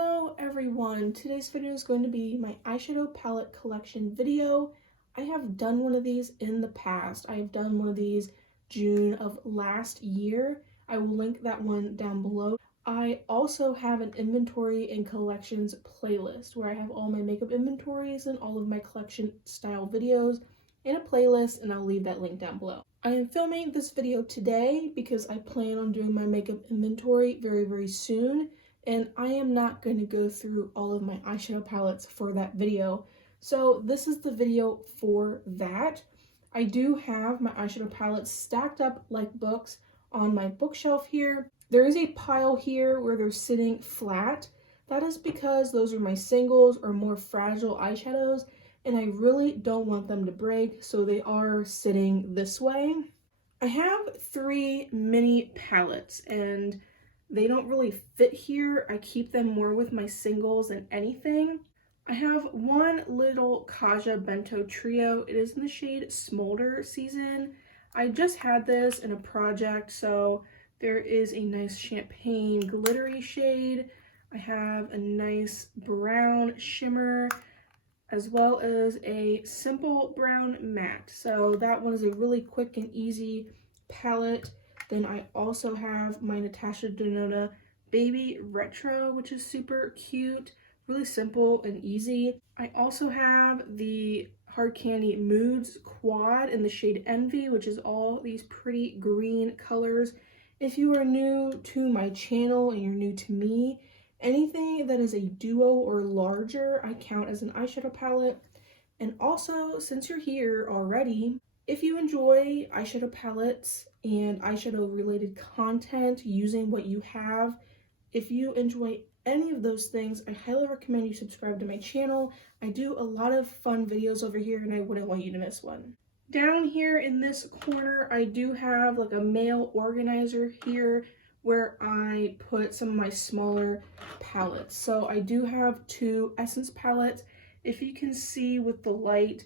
Hello everyone, today's video is going to be my eyeshadow palette collection video. I have done one of these in the past. I have done one of these June of last year. I will link that one down below. I also have an inventory and collections playlist where I have all my makeup inventories and all of my collection style videos in a playlist, and I'll leave that link down below. I am filming this video today because I plan on doing my makeup inventory very soon. And I am not going to go through all of my eyeshadow palettes for that video. So this is the video for that. I do have my eyeshadow palettes stacked up like books on my bookshelf here. There is a pile here where they're sitting flat. That is because those are my singles or more fragile eyeshadows, and I really don't want them to break, so they are sitting this way. I have 3 mini palettes, and they don't really fit here. I keep them more with my singles than anything. I have one little Kaja Bento Trio. It is in the shade Smolder Season. I just had this in a project, so there is a nice champagne glittery shade. I have a nice brown shimmer, as well as a simple brown matte. So that one is a really quick and easy palette. Then I also have my Natasha Denona Baby Retro, which is super cute, really simple and easy. I also have the Hard Candy Moods Quad in the shade Envy, which is all these pretty green colors. If you are new to my channel and you're new to me, anything that is a duo or larger, I count as an eyeshadow palette. And also, since you're here already, if you enjoy eyeshadow palettes and eyeshadow related content using what you have, if you enjoy any of those things, I highly recommend you subscribe to my channel. I do a lot of fun videos over here and I wouldn't want you to miss one. Down here in this corner, I do have like a mail organizer here where I put some of my smaller palettes. So I do have 2 Essence palettes. If you can see with the light,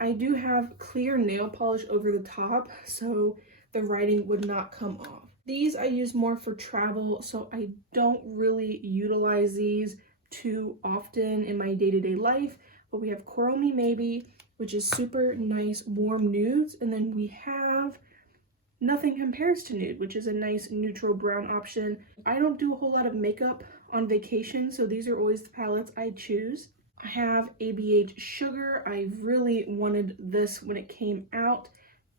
I do have clear nail polish over the top, so the writing would not come off. These I use more for travel, so I don't really utilize these too often in my day-to-day life. But we have Coral Me Maybe, which is super nice warm nudes, and then we have Nothing Compares to Nude, which is a nice neutral brown option. I don't do a whole lot of makeup on vacation, so these are always the palettes I choose. I have ABH Sugar. I really wanted this when it came out.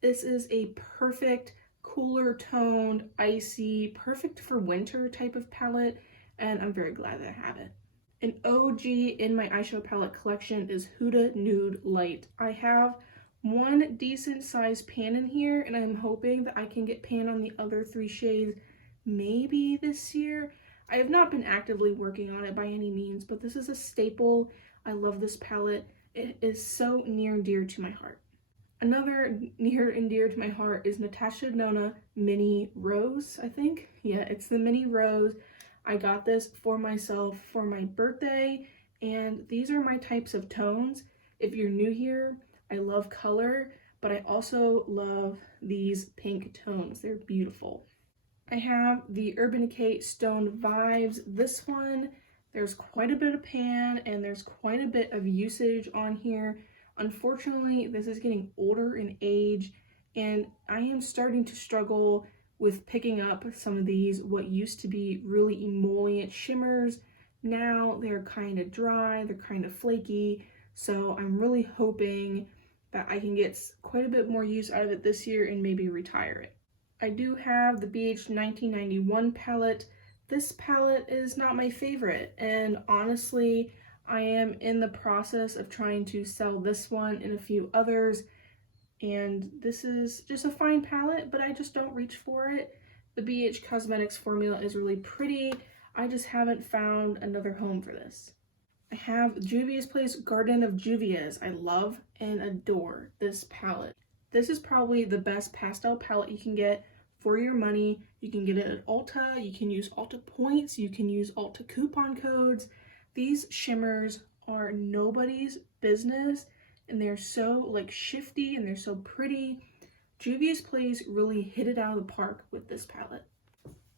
This is a perfect, cooler toned, icy, perfect for winter type of palette, and I'm very glad that I have it. An OG in my eyeshadow palette collection is Huda Nude Light. I have one decent sized pan in here, and I'm hoping that I can get pan on the other 3 shades maybe this year. I have not been actively working on it by any means, but this is a staple. I love this palette. It is so near and dear to my heart. Another near and dear to my heart is Natasha Denona Mini Rose, I think. Yeah, it's the Mini Rose. I got this for myself for my birthday, and these are my types of tones. If you're new here, I love color, but I also love these pink tones. They're beautiful. I have the Urban Decay Stone Vibes. This one, there's quite a bit of pan and there's quite a bit of usage on here. Unfortunately, this is getting older in age, and I am starting to struggle with picking up some of these what used to be really emollient shimmers. Now they're kind of dry, they're kind of flaky, so I'm really hoping that I can get quite a bit more use out of it this year and maybe retire it. I do have the BH 1991 palette. This palette is not my favorite, and honestly, I am in the process of trying to sell this one and a few others, and this is just a fine palette, but I just don't reach for it. The BH Cosmetics formula is really pretty. I just haven't found another home for this. I have Juvia's Place Garden of Juvia's. I love and adore this palette. This is probably the best pastel palette you can get for your money. You can get it at Ulta, you can use Ulta points, you can use Ulta coupon codes. These shimmers are nobody's business, and they're so like shifty and they're so pretty. Juvia's Place really hit it out of the park with this palette.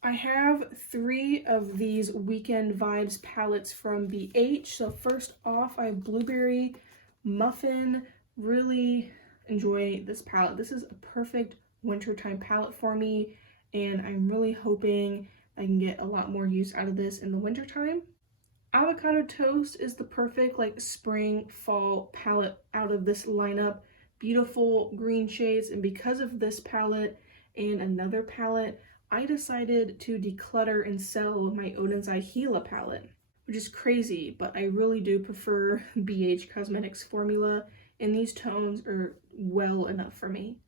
I have 3 of these Weekend Vibes palettes from BH. So first off, I have Blueberry Muffin. Really enjoy this palette. This is a perfect wintertime palette for me, and I'm really hoping I can get a lot more use out of this in the wintertime. Avocado Toast is the perfect like spring fall palette out of this lineup. Beautiful green shades, and because of this palette and another palette, I decided to declutter and sell my Odin's Eye Gila palette, which is crazy, but I really do prefer BH Cosmetics formula, and these tones are well enough for me.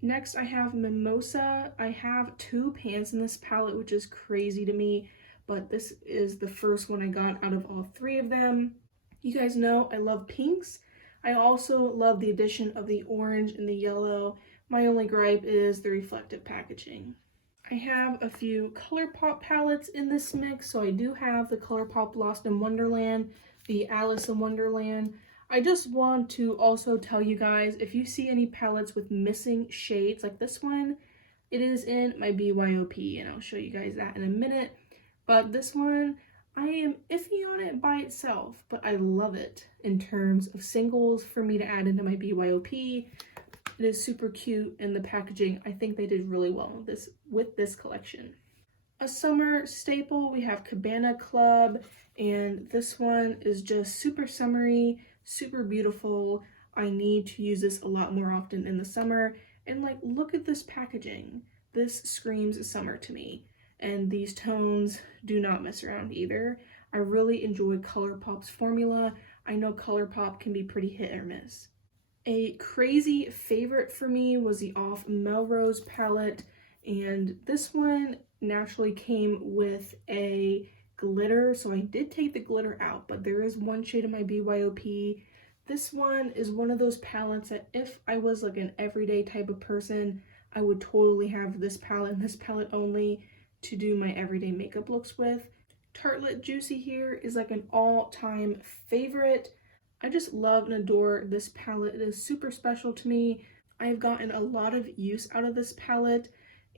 Next, I have Mimosa. I have 2 pans in this palette, which is crazy to me, but this is the first one I got out of all 3 of them. You guys know I love pinks. I also love the addition of the orange and the yellow. My only gripe is the reflective packaging. I have a few ColourPop palettes in this mix. So I do have the ColourPop Lost in Wonderland, the Alice in Wonderland. I just want to also tell you guys, if you see any palettes with missing shades like this one, it is in my BYOP, and I'll show you guys that in a minute. But this one, I am iffy on it by itself, but I love it in terms of singles for me to add into my BYOP. It is super cute, and the packaging, I think they did really well with this collection. A summer staple, we have Cabana Club, and this one is just super summery, super beautiful. I need to use this a lot more often in the summer, and like, look at this packaging. This screams summer to me, and these tones do not mess around either. I really enjoy ColourPop's formula. I know ColourPop can be pretty hit or miss. A crazy favorite for me was the Off Melrose palette, and this one naturally came with a glitter, so I did take the glitter out, but there is one shade in my BYOP. This one is one of those palettes that if I was like an everyday type of person, I would totally have this palette and this palette only to do my everyday makeup looks with. Tartelette Juicy here is like an all-time favorite. I just love and adore this palette. It is super special to me. I've gotten a lot of use out of this palette,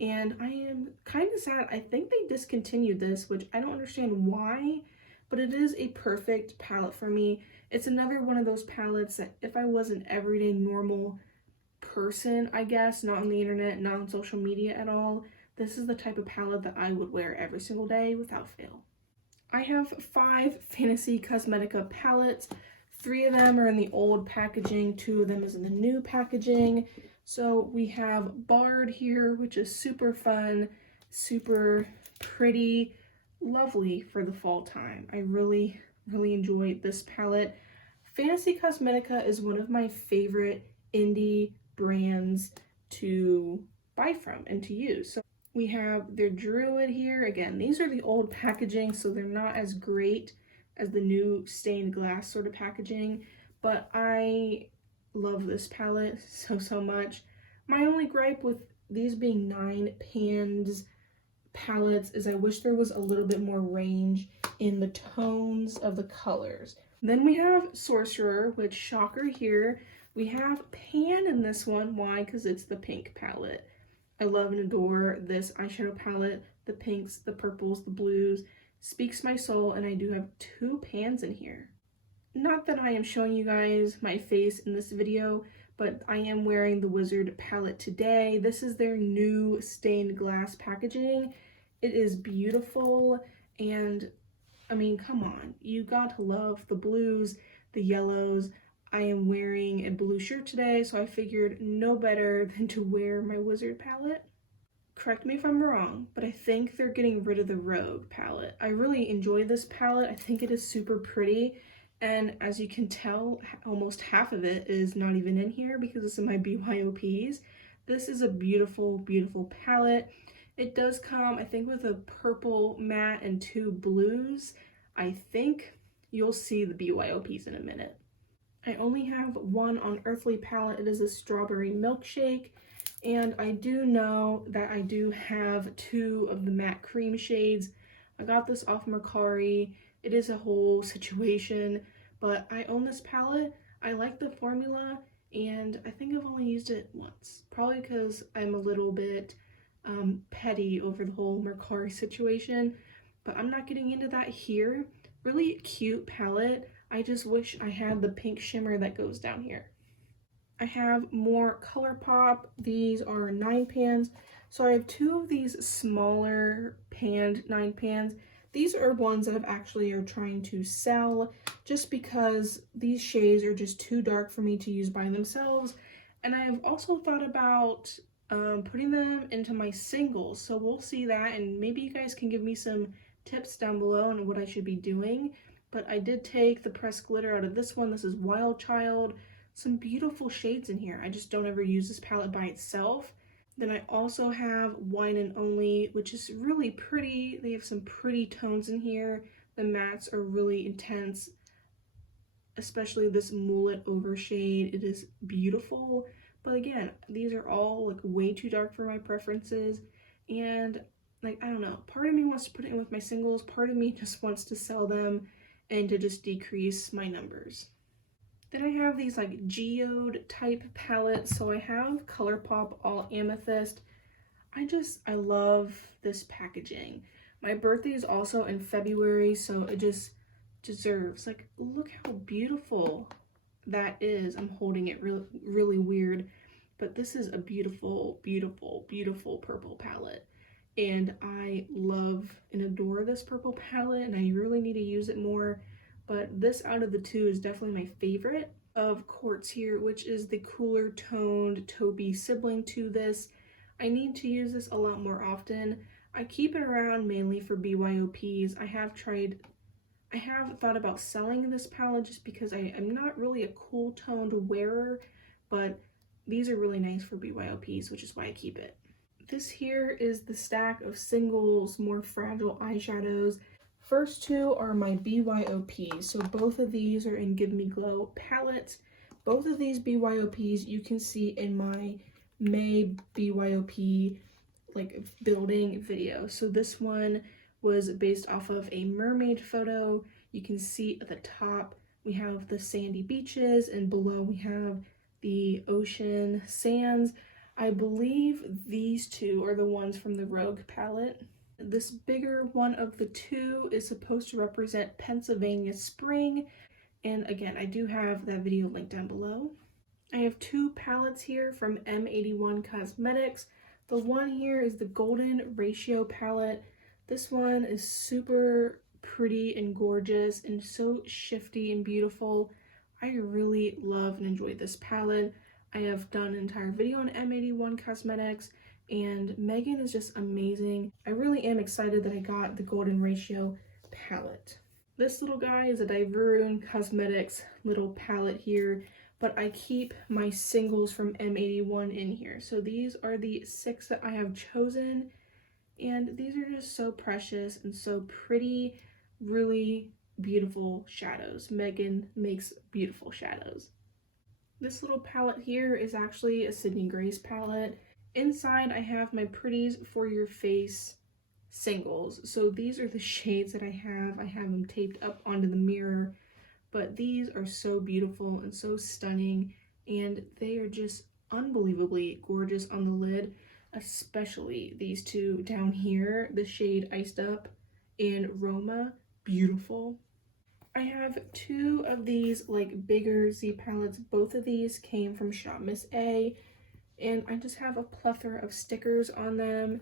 and I am kind of sad. I think they discontinued this, which I don't understand why, but it is a perfect palette for me. It's another one of those palettes that if I was an everyday normal person, I guess, not on the internet, not on social media at all, this is the type of palette that I would wear every single day without fail. I have 5 Fantasy Cosmetica palettes. 3 of them are in the old packaging, 2 of them is in the new packaging. So we have Bard here, which is super fun, super pretty, lovely for the fall time. I really enjoy this palette. Fantasy Cosmetica is one of my favorite indie brands to buy from and to use. So we have their Druid here. Again, these are the old packaging, so they're not as great as the new stained glass sort of packaging, but I love this palette so much. My only gripe with these being 9 pans palettes is I wish there was a little bit more range in the tones of the colors. Then we have Sorcerer, which shocker here. We have pan in this one. Why? Because it's the pink palette. I love and adore this eyeshadow palette. The pinks, the purples, the blues. Speaks my soul, and I do have 2 pans in here. Not that I am showing you guys my face in this video, but I am wearing the Wizard palette today. This is their new stained glass packaging. It is beautiful, and I mean, come on, you got to love the blues, the yellows. I am wearing a blue shirt today, so I figured no better than to wear my Wizard palette. Correct me if I'm wrong, but I think they're getting rid of the Rogue palette. I really enjoy this palette. I think it is super pretty, and as you can tell, almost half of it is not even in here because it's in my BYOPs. This is a beautiful palette. It does come, I think, with a purple matte and 2 blues. I think you'll see the BYOPs in a minute. I only have 1 on Earthly palette. It is a strawberry milkshake. And I do know that I do have 2 of the matte cream shades. I got this off Mercari. It is a whole situation, but I own this palette. I like the formula, and I think I've only used it once. Probably because I'm a little bit petty over the whole Mercari situation, but I'm not getting into that here. Really cute palette. I just wish I had the pink shimmer that goes down here. I have more ColourPop. These are 9 pans. So I have 2 of these smaller panned 9 pans. These are ones that I've actually are trying to sell just because these shades are just too dark for me to use by themselves. And I have also thought about putting them into my singles. So we'll see that, and maybe you guys can give me some tips down below on what I should be doing. But I did take the pressed glitter out of this one. This is Wild Child. Some beautiful shades in here. I just don't ever use this palette by itself. Then I also have Wine and Only, which is really pretty. They have some pretty tones in here. The mattes are really intense, especially this Mullet Over shade. It is beautiful. But again, these are all like way too dark for my preferences. And like, I don't know, part of me wants to put it in with my singles, part of me just wants to sell them and to just decrease my numbers. Then I have these like geode type palettes. So I have ColourPop All Amethyst. I love this packaging. My birthday is also in February, so it just deserves, like, look how beautiful that is. I'm holding it really weird, but this is a beautiful, beautiful, beautiful purple palette. And I love and adore this purple palette, and I really need to use it more. But this out of the 2 is definitely my favorite of Quartz here, which is the cooler toned Toby sibling to this. I need to use this a lot more often. I keep it around mainly for BYOPs. I have thought about selling this palette just because I'm not really a cool toned wearer, but these are really nice for BYOPs, which is why I keep it. This here is the stack of singles, more fragile eyeshadows. First 2 are my BYOPs, so both of these are in Give Me Glow palette. Both of these BYOPs you can see in my May BYOP like building video. So this one was based off of a mermaid photo. You can see at the top we have the sandy beaches, and below we have the ocean sands. I believe these 2 are the ones from the Rogue palette. This bigger one of the 2 is supposed to represent Pennsylvania spring, and again, I do have that video linked down below. I have 2 palettes here from M81 Cosmetics. The one here is the Golden Ratio palette. This one is super pretty and gorgeous and so shifty and beautiful. I really love and enjoy this palette. I have done an entire video on M81 Cosmetics, and Megan is just amazing. I really am excited that I got the Golden Ratio palette. This little guy is a Diverun Cosmetics little palette here, but I keep my singles from M81 in here. So these are the 6 that I have chosen, and these are just so precious and so pretty, really beautiful shadows. Megan makes beautiful shadows. This little palette here is actually a Sydney Grace palette. Inside I have my Pretties for Your Face singles. So these are the shades that I have. I have them taped up onto the mirror, but these are so beautiful and so stunning, and they are just unbelievably gorgeous on the lid, especially these 2 down here, the shade Iced Up and Roma. Beautiful. I have 2 of these like bigger Z palettes. Both of these came from Shop Miss A, and I just have a plethora of stickers on them.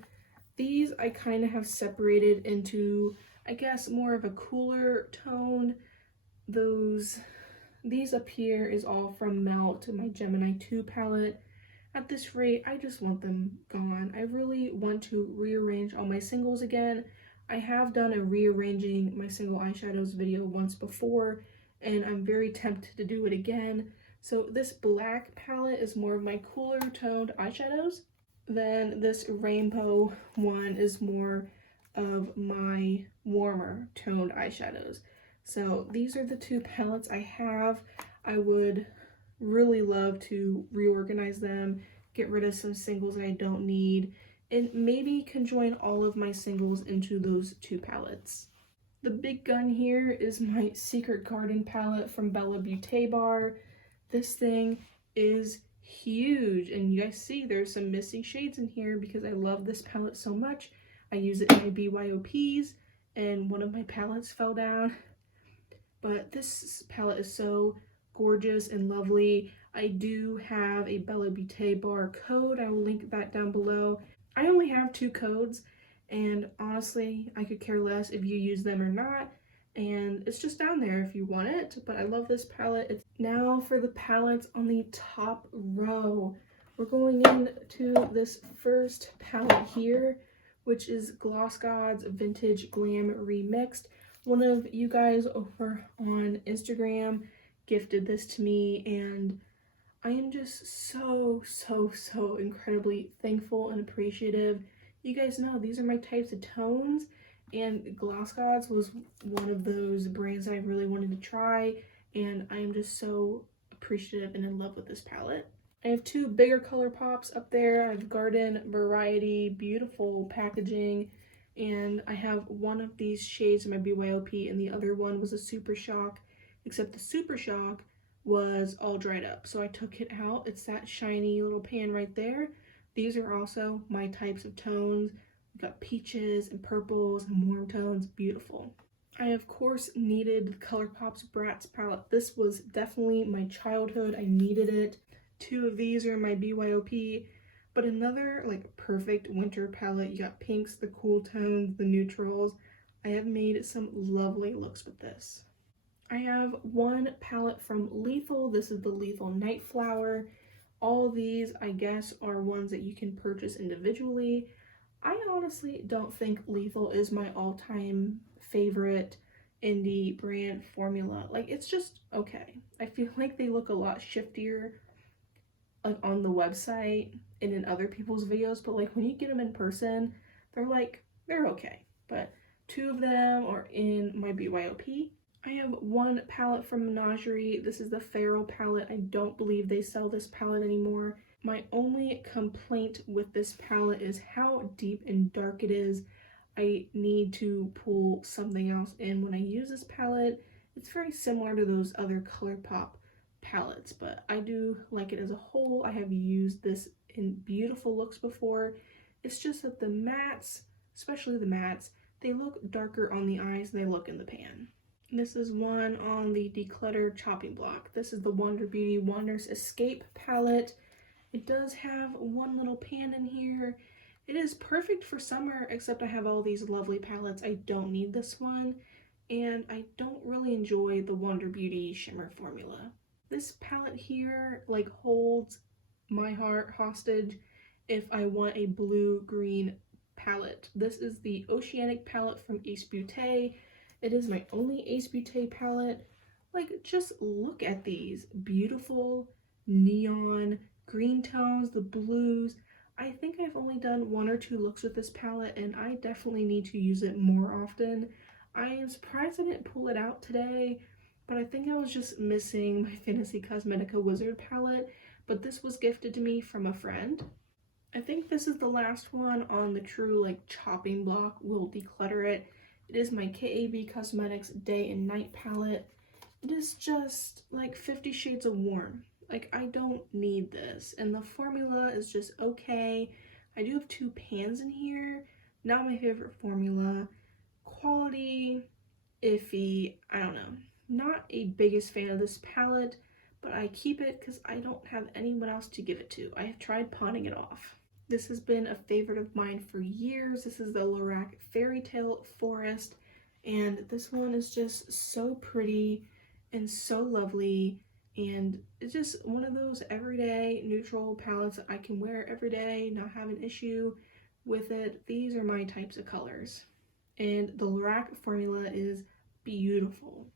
These I kind of have separated into, I guess, more of a cooler tone. These up here is all from Melt, my Gemini 2 palette. At this rate, I just want them gone. I really want to rearrange all my singles again. I have done a rearranging my single eyeshadows video once before, and I'm very tempted to do it again. So this black palette is more of my cooler toned eyeshadows. Then this rainbow one is more of my warmer toned eyeshadows. So these are the 2 palettes I have. I would really love to reorganize them, get rid of some singles that I don't need, and maybe conjoin all of my singles into those 2 palettes. The big gun here is my Secret Garden palette from Bella Beauté Bar. This thing is huge, and you guys see there's some missing shades in here because I love this palette so much. I use it in my BYOPs, and one of my palettes fell down. But this palette is so gorgeous and lovely. I do have a Bella Beauté bar code. I will link that down below. I only have 2 codes, and honestly, I could care less if you use them or not. And it's just down there if you want it, but I love this palette. Now for the palettes on the top row. We're going into this first palette here, which is Gloss Gods Vintage Glam Remixed. One of you guys over on Instagram gifted this to me, and I am just so incredibly thankful and appreciative. You guys know these are my types of tones, and Gloss Gods was one of those brands I really wanted to try, and I am just so appreciative and in love with this palette. I have 2 bigger color pops up there. I have Garden Variety, beautiful packaging, and I have one of these shades in my BYOP, and the other one was a Super Shock, except the Super Shock was all dried up, so I took it out. It's that shiny little pan right there. These are also my types of tones. We've got peaches and purples and warm tones, beautiful. I of course needed the ColourPop's Bratz palette. This was definitely my childhood. I needed it. 2 of these are my BYOP, but another like perfect winter palette. You got pinks, the cool tones, the neutrals. I have made some lovely looks with this. I have one palette from Lethal. This is the Lethal Night Flower. All these, I guess, are ones that you can purchase individually. I honestly don't think Lethal is my all-time favorite indie brand formula. Like, it's just okay. I feel like they look a lot shiftier like on the website and in other people's videos, but like when you get them in person, they're okay. But 2 of them are in my BYOP. I have one palette from Menagerie. This is the Feral palette. I don't believe they sell this palette anymore. My only complaint with this palette is how deep and dark it is. I need to pull something else in when I use this palette. It's very similar to those other ColourPop palettes, but I do like it as a whole. I have used this in beautiful looks before. It's just that the mattes, especially the mattes, they look darker on the eyes than they look in the pan. This is one on the Declutter chopping block. This is the Wonder Beauty Wonders Escape palette. It does have one little pan in here. It is perfect for summer, except I have all these lovely palettes. I don't need this one, and I don't really enjoy the Wonder Beauty shimmer formula. This palette here like holds my heart hostage if I want a blue-green palette. This is the Oceanic palette from Ace Beauté. It is my only Ace Beauté palette. Like, just look at these beautiful neon green tones, the blues. I think I've only done 1 or 2 looks with this palette, and I definitely need to use it more often. I am surprised I didn't pull it out today, but I think I was just missing my Fantasy Cosmetica Wizard palette, but this was gifted to me from a friend. I think this is the last one on the true like chopping block. We'll declutter it. It is my KAB Cosmetics Day and Night palette. It is just like 50 Shades of Warm. Like, I don't need this, and the formula is just okay. I do have 2 pans in here. Not my favorite formula. Quality, iffy, I don't know. Not a biggest fan of this palette, but I keep it because I don't have anyone else to give it to. I have tried pawning it off. This has been a favorite of mine for years. This is the Lorac Fairy Tale Forest, and this one is just so pretty and so lovely, and it's just one of those everyday neutral palettes that I can wear every day, not have an issue with it. These are my types of colors, and the Lorac formula is beautiful.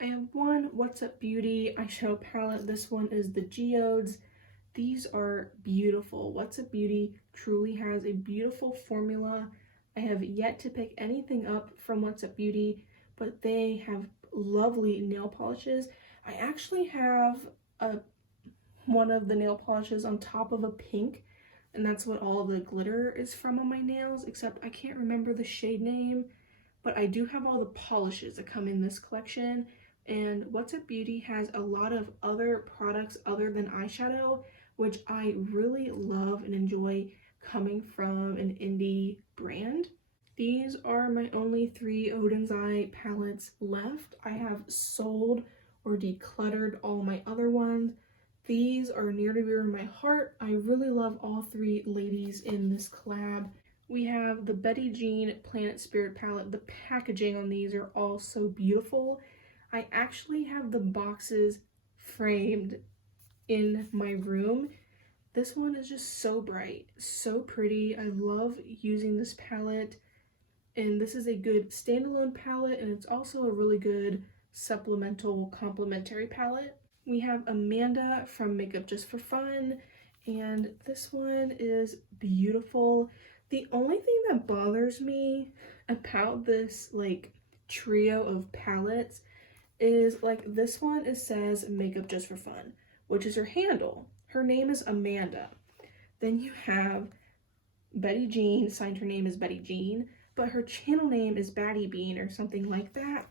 I have one What's Up Beauty eyeshadow palette. This one is the Geodes. These are beautiful. What's Up Beauty truly has a beautiful formula. I have yet to pick anything up from What's Up Beauty, but they have lovely nail polishes. I actually have one of the nail polishes on top of a pink, and that's what all the glitter is from on my nails, except I can't remember the shade name, but I do have all the polishes that come in this collection. And What's Up Beauty has a lot of other products other than eyeshadow, which I really love and enjoy coming from an indie brand. These are my only 3 Odin's Eye palettes left. I have sold or decluttered all my other ones. These are near to dear to my heart. I really love all 3 ladies in this collab. We have the Betty Jean Planet Spirit palette. The packaging on these are all so beautiful. I actually have the boxes framed in my room. This one is just so bright, so pretty. I love using this palette, and this is a good standalone palette, and it's also a really good supplemental complementary palette. We have Amanda from Makeup Just for Fun, and this one is beautiful. The only thing that bothers me about this like trio of palettes is like this one, it says Makeup Just for Fun, which is her handle. Her name is Amanda. Then you have Betty Jean, signed her name is Betty Jean, but her channel name is Batty Bean or something like that.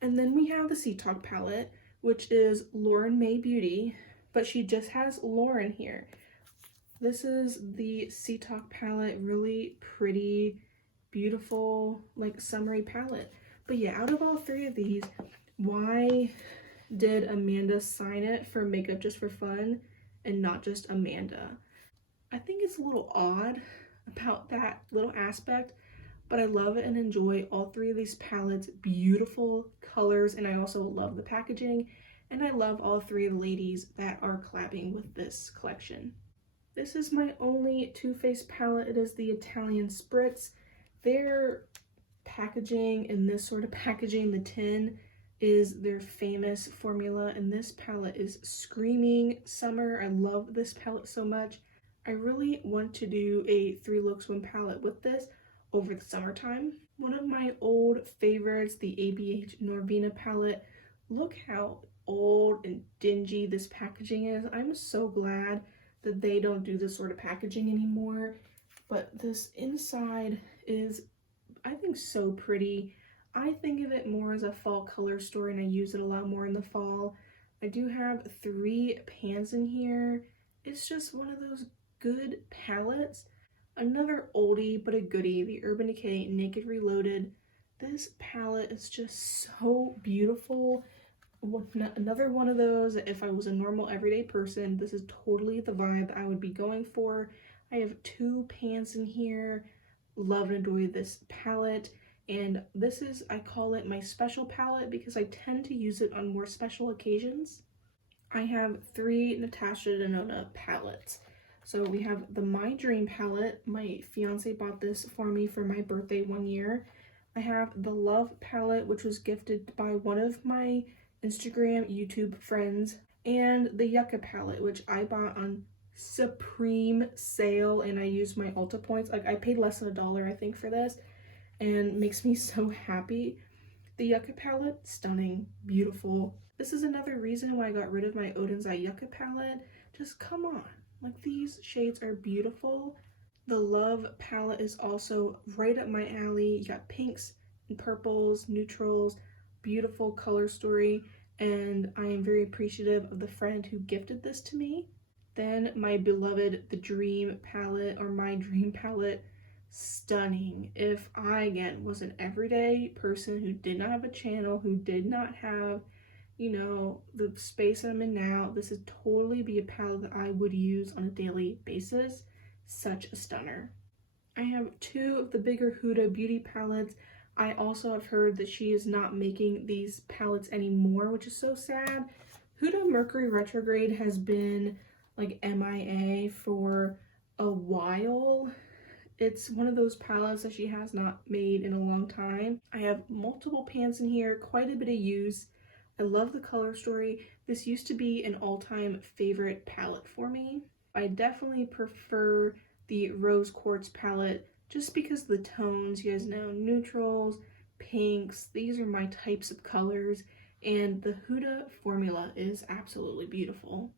And then we have the Sea Talk palette, which is Lauren May Beauty, but she just has Lauren here. This is the Sea Talk palette, really pretty, beautiful, like summery palette. But yeah, out of all 3 of these, why did Amanda sign it for Makeup Just for Fun and not just Amanda? I think it's a little odd about that little aspect, but I love it and enjoy all 3 of these palettes. Beautiful colors, and I also love the packaging, and I love all 3 of the ladies that are collabing with this collection. This is my only Too Faced palette. It is the Italian Spritz. Their packaging and this sort of packaging, the tin, is their famous formula, and this palette is screaming summer. I love this palette so much. I really want to do a 3 looks 1 palette with this over the summertime. One of my old favorites, the ABH Norvina palette. Look how old and dingy this packaging is. I'm so glad that they don't do this sort of packaging anymore, but this inside is, I think, so pretty. I think of it more as a fall color story, and I use it a lot more in the fall. I do have 3 pans in here. It's just one of those good palettes. Another oldie but a goodie, the Urban Decay Naked Reloaded. This palette is just so beautiful. Another one of those, if I was a normal everyday person, this is totally the vibe I would be going for. I have 2 pans in here. Love and enjoy this palette. And this is, I call it my special palette because I tend to use it on more special occasions. I have 3 Natasha Denona palettes. So we have the My Dream palette. My fiance bought this for me for my birthday one year. I have the Love palette, which was gifted by one of my Instagram, YouTube friends. And the Yucca palette, which I bought on supreme sale, and I used my Ulta points. Like, I paid less than $1, I think, for this, and makes me so happy. The Yucca palette, stunning, beautiful. This is another reason why I got rid of my Odin's Eye Yucca palette. Just come on, like, these shades are beautiful. The Love palette is also right up my alley. You got pinks and purples, neutrals, beautiful color story, and I am very appreciative of the friend who gifted this to me. Then my beloved The Dream palette, or My Dream palette, stunning. If I, again, was an everyday person who did not have a channel, who did not have, you know, the space I'm in now, this would totally be a palette that I would use on a daily basis. Such a stunner. I have 2 of the bigger Huda Beauty palettes. I also have heard that she is not making these palettes anymore, which is so sad. Huda Mercury Retrograde has been like MIA for a while. It's one of those palettes that she has not made in a long time. I have multiple pans in here, quite a bit of use. I love the color story. This used to be an all-time favorite palette for me. I definitely prefer the Rose Quartz palette just because the tones, you guys know, neutrals, pinks, these are my types of colors, and the Huda formula is absolutely beautiful.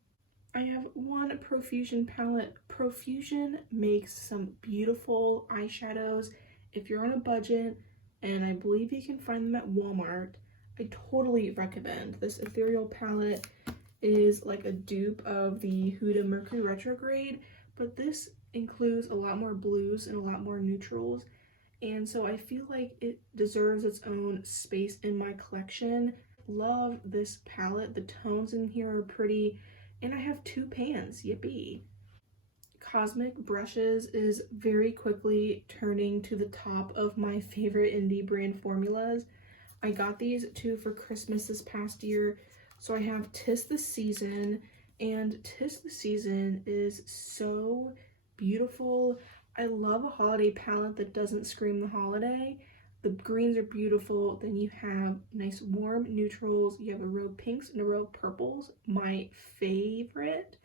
I have one Profusion palette. Profusion makes some beautiful eyeshadows. If you're on a budget, and I believe you can find them at Walmart, I totally recommend this ethereal palette. is like a dupe of the Huda Mercury Retrograde, but this includes a lot more blues and a lot more neutrals, and so I feel like it deserves its own space in my collection. Love this palette. The tones in here are pretty, and I have 2 pans. Yippee. Cosmic Brushes is very quickly turning to the top of my favorite indie brand formulas. I got these 2 for Christmas this past year. So I have 'Tis the Season, and 'Tis the Season is so beautiful. I love a holiday palette that doesn't scream the holiday. The greens are beautiful. Then you have nice warm neutrals. You have a row of pinks and a row of purples, my favorite.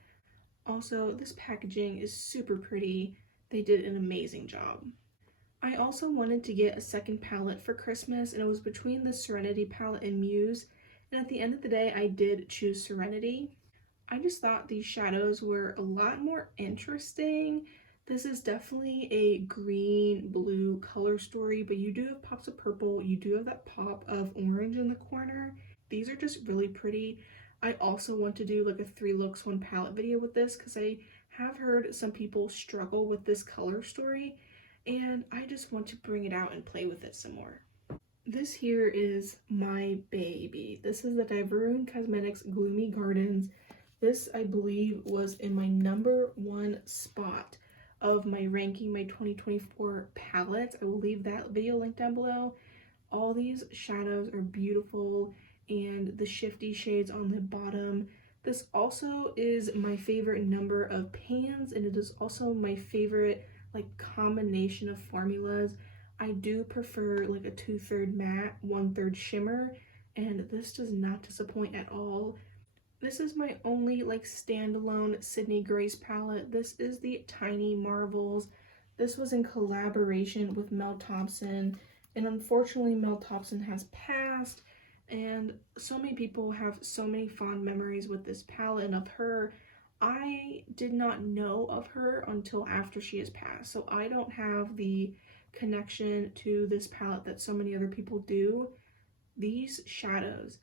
Also, this packaging is super pretty. They did an amazing job. I also wanted to get a second palette for Christmas, and it was between the Serenity palette and Muse, and at the end of the day, I did choose Serenity. I just thought these shadows were a lot more interesting. This is definitely a green-blue color story, but you do have pops of purple. You do have that pop of orange in the corner. These are just really pretty. I also want to do like a 3 looks 1 palette video with this because I have heard some people struggle with this color story, and I just want to bring it out and play with it some more. This here is my baby. This is the Diveroon Cosmetics Gloomy Gardens. This, I believe, was in my #1 spot of my ranking my 2024 palettes. I will leave that video link down below. All these shadows are beautiful, and the shifty shades on the bottom. This also is my favorite number of pans, and it is also my favorite like combination of formulas. I do prefer like a 2/3 matte, 1/3 shimmer, and this does not disappoint at all. This is my only like standalone Sydney Grace palette. This is the Tiny Marvels. This was in collaboration with Mel Thompson, and unfortunately Mel Thompson has passed, and so many people have so many fond memories with this palette and of her. I did not know of her until after she has passed, so I don't have the connection to this palette that so many other people do. These shadows,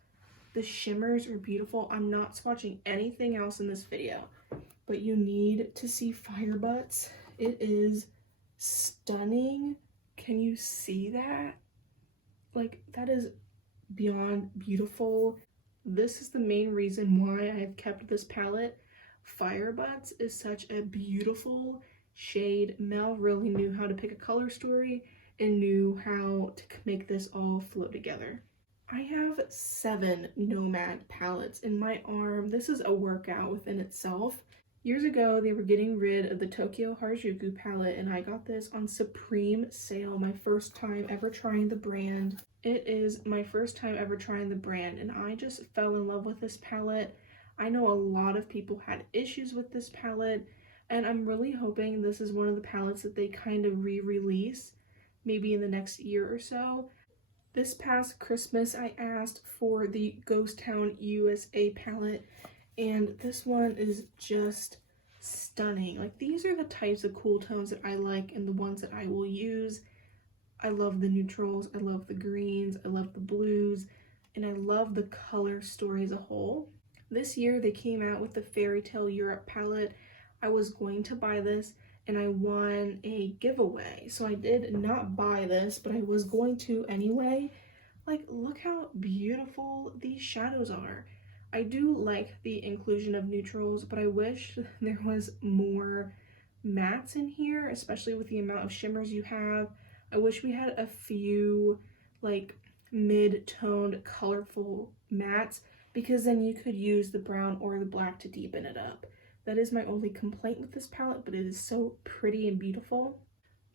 the shimmers are beautiful. I'm not swatching anything else in this video, but you need to see Fire Butts. It is stunning. Can you see that? Like, that is beyond beautiful. This is the main reason why I have kept this palette. Fire Butts is such a beautiful shade. Mel really knew how to pick a color story and knew how to make this all flow together. I have 7 Nomad palettes in my arm. This is a workout within itself. Years ago, they were getting rid of the Tokyo Harajuku palette, and I got this on Supreme sale, my first time ever trying the brand. It is my first time ever trying the brand, and I just fell in love with this palette. I know a lot of people had issues with this palette, and I'm really hoping this is one of the palettes that they kind of re-release, maybe in the next year or so. This past Christmas, I asked for the Ghost Town USA palette, and this one is just stunning. Like, these are the types of cool tones that I like and the ones that I will use. I love the neutrals, I love the greens, I love the blues, and I love the color story as a whole. This year, they came out with the Fairy Tale Europe palette. I was going to buy this, and I won a giveaway. So I did not buy this, but I was going to anyway. Like, look how beautiful these shadows are. I do like the inclusion of neutrals, but I wish there was more mattes in here, especially with the amount of shimmers you have. I wish we had a few like mid-toned colorful mattes, because then you could use the brown or the black to deepen it up. That is my only complaint with this palette, but it is so pretty and beautiful.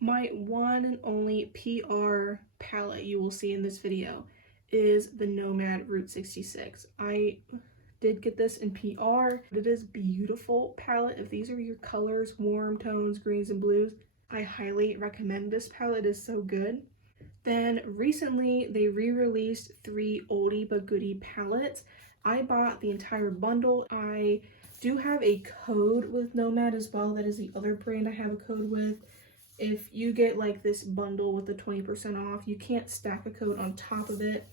My one and only PR palette you will see in this video is the Nomad Route 66. I did get this in PR. It is a beautiful palette. If these are your colors, warm tones, greens and blues, I highly recommend this palette. It is so good. Then recently they re-released 3 oldie but goodie palettes. I bought the entire bundle. I do have a code with Nomad as well. That is the other brand I have a code with. If you get like this bundle with the 20% off, you can't stack a code on top of it.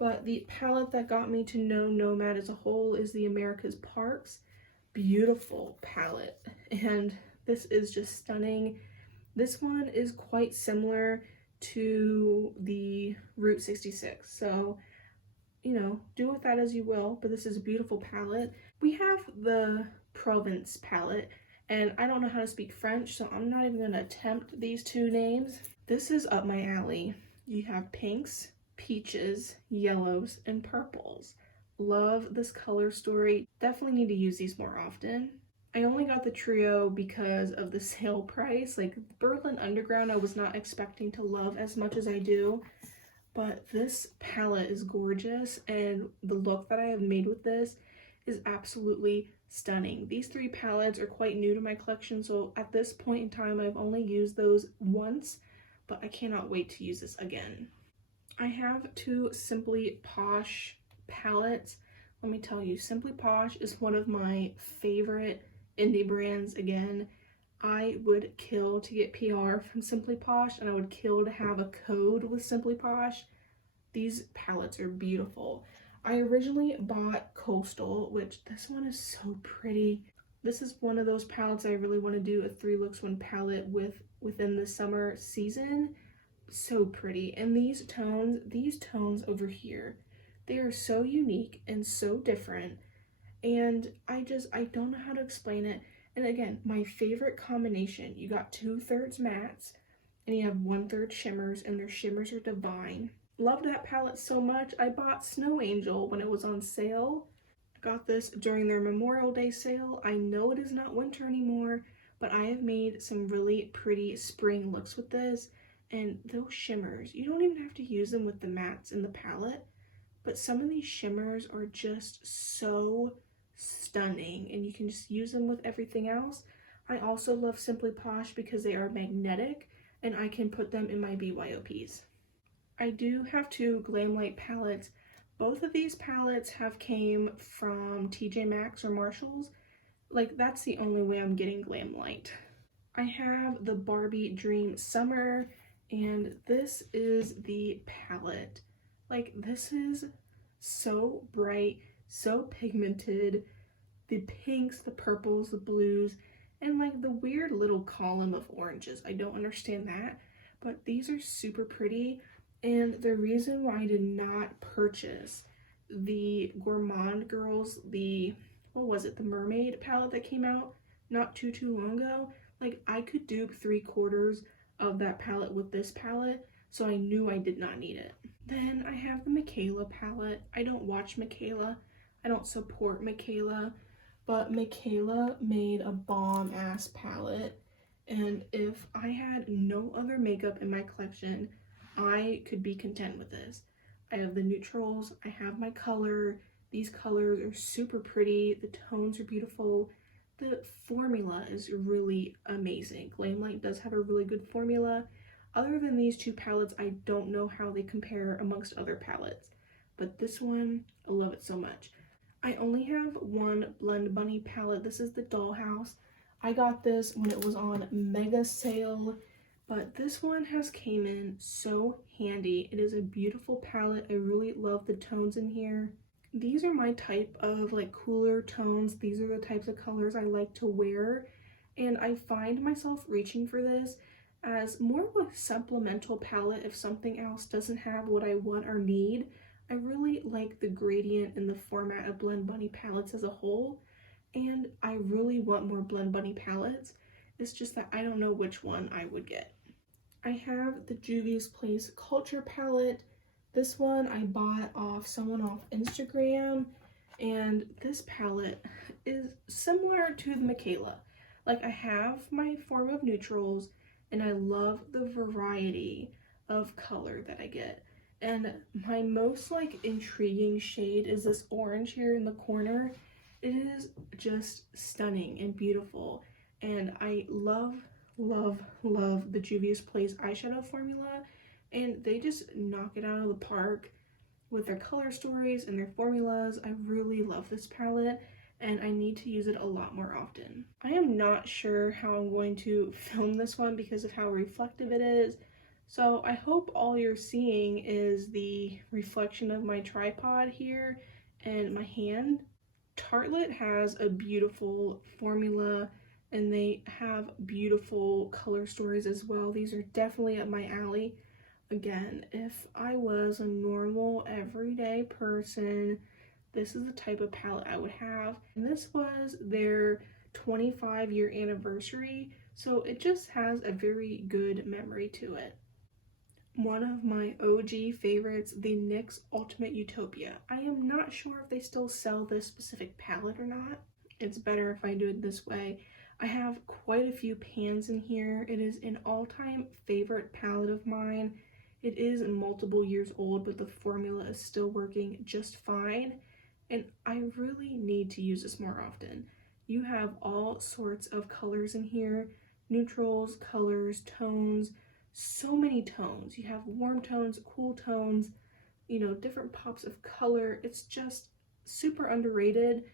But the palette that got me to know Nomad as a whole is the America's Parks. Beautiful palette, and this is just stunning. This one is quite similar to the Route 66, so you know, do with that as you will, but this is a beautiful palette. We have the Provence palette, and I don't know how to speak French, so I'm not even going to attempt these two names. This is up my alley. You have pinks, peaches, yellows, and purples. Love this color story. Definitely need to use these more often. I only got the trio because of the sale price. Like Berlin Underground I was not expecting to love as much as I do. But this palette is gorgeous, and the look that I have made with this is absolutely stunning. These three palettes are quite new to my collection, so at this point in time I've only used those once, but I cannot wait to use this again. I have two Simply Posh palettes. Let me tell you, Simply Posh is one of my favorite indie brands. Again, I would kill to get PR from Simply Posh, and I would kill to have a code with Simply Posh. These palettes are beautiful. I originally bought Coastal, which this one is so pretty. This is one of those palettes I really want to do a 3 looks 1 palette within the summer season. So pretty. And these tones over here, they are so unique and so different. And I don't know how to explain it. And again, my favorite combination, you got 2/3 mattes and you have 1/3 shimmers, and their shimmers are divine. Love that palette so much. I bought Snow Angel when it was on sale. I got this during their Memorial Day sale. I know it is not winter anymore, but I have made some really pretty spring looks with this. And those shimmers, you don't even have to use them with the mattes in the palette, but some of these shimmers are just so stunning, and you can just use them with everything else. I also love Simply Posh because they are magnetic, and I can put them in my BYOPs. I do have two Glam Light palettes. Both of these palettes have came from TJ Maxx or Marshalls. Like, that's the only way I'm getting Glam Light. I have the Barbie Dream Summer, and this is the palette. Like, this is so bright, so pigmented. The pinks, the purples, the blues, and like the weird little column of oranges. I don't understand that, but these are super pretty. And the reason why I did not purchase the Gourmand Girls, what was it, the Mermaid palette that came out not too long ago, like I could dupe 3/4 of that palette with this palette, so I knew I did not need it. Then I have the Michaela palette. I don't watch Michaela, I don't support Michaela, but Michaela made a bomb ass palette, and if I had no other makeup in my collection, I could be content with this. I have the neutrals, I have my color. These colors are super pretty, the tones are beautiful. The formula is really amazing. Glam Light does have a really good formula. Other than these two palettes, I don't know how they compare amongst other palettes, but this one, I love it so much. I only have one Blend Bunny palette. This is the Dollhouse. I got this when it was on mega sale, but this one has came in so handy. It is a beautiful palette. I really love the tones in here. These are my type of like cooler tones. These are the types of colors I like to wear, and I find myself reaching for this as more of a supplemental palette if something else doesn't have what I want or need. I really like the gradient and the format of Blend Bunny palettes as a whole, and I really want more Blend Bunny palettes. It's just that I don't know which one I would get. I have the Juvia's Place Culture palette. This one I bought off someone off Instagram, and this palette is similar to the Michaela. Like, I have my form of neutrals, and I love the variety of color that I get. And my most like intriguing shade is this orange here in the corner. It is just stunning and beautiful, and I love the Juvia's Place eyeshadow formula, and they just knock it out of the park with their color stories and their formulas. I really love this palette, and I need to use it a lot more often. I am not sure how I'm going to film this one because of how reflective it is, So I hope all you're seeing is the reflection of my tripod here and my hand. Tartelette has a beautiful formula and they have beautiful color stories as well. These are definitely up my alley. Again, if I was a normal everyday person, this is the type of palette I would have. And this was their 25-year anniversary, so it just has a very good memory to it. One of my OG favorites, the NYX Ultimate Utopia. I am not sure if they still sell this specific palette or not. It's better if I do it this way. I have quite a few pans in here. It is an all-time favorite palette of mine. It is multiple years old, but the formula is still working just fine. And I really need to use this more often. You have all sorts of colors in here, neutrals, colors, tones, so many tones. You have warm tones, cool tones, you know, different pops of color. It's just super underrated.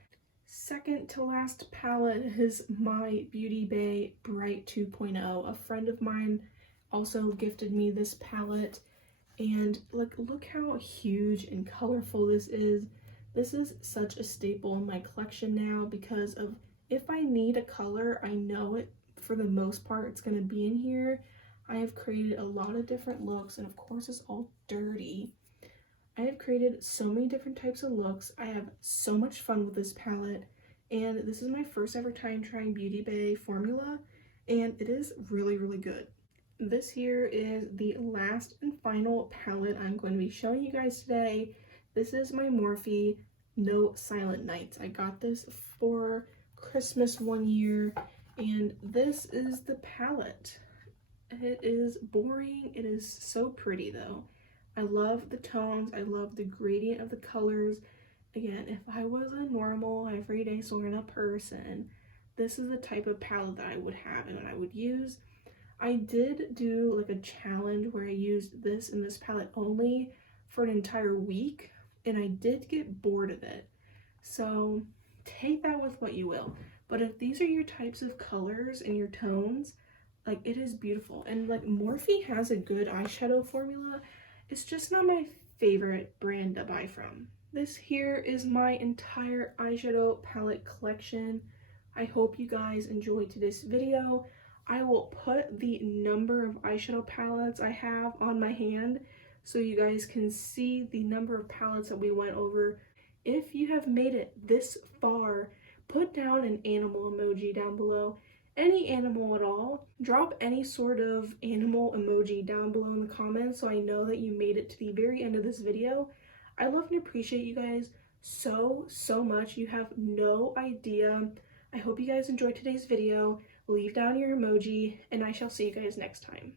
Second to last palette is my Beauty Bay Bright 2.0. A friend of mine also gifted me this palette, and look how huge and colorful this is. This is such a staple in my collection now because of if I need a color, I know it for the most part it's going to be in here. I have created a lot of different looks, and of course it's all dirty. I have created so many different types of looks. I have so much fun with this palette, and this is my first ever time trying Beauty Bay formula, and it is really, really good. This here is the last and final palette I'm going to be showing you guys today. This is my Morphe No Silent Nights. I got this for Christmas one year, and this is the palette. It is boring. It is so pretty though. I love the tones. I love the gradient of the colors. Again, if I was a normal everyday Sorna person, this is the type of palette that I would have and I would use. I did do like a challenge where I used this and this palette only for an entire week, and I did get bored of it. So take that with what you will. But if these are your types of colors and your tones, like, it is beautiful. And like, Morphe has a good eyeshadow formula. It's just not my favorite brand to buy from. This here is my entire eyeshadow palette collection. I hope you guys enjoyed today's video. I will put the number of eyeshadow palettes I have on my hand so you guys can see the number of palettes that we went over. If you have made it this far, put down an animal emoji down below. Any animal at all. Drop any sort of animal emoji down below in the comments so I know that you made it to the very end of this video. I love and appreciate you guys so much. You have no idea. I hope you guys enjoyed today's video. Leave down your emoji, and I shall see you guys next time.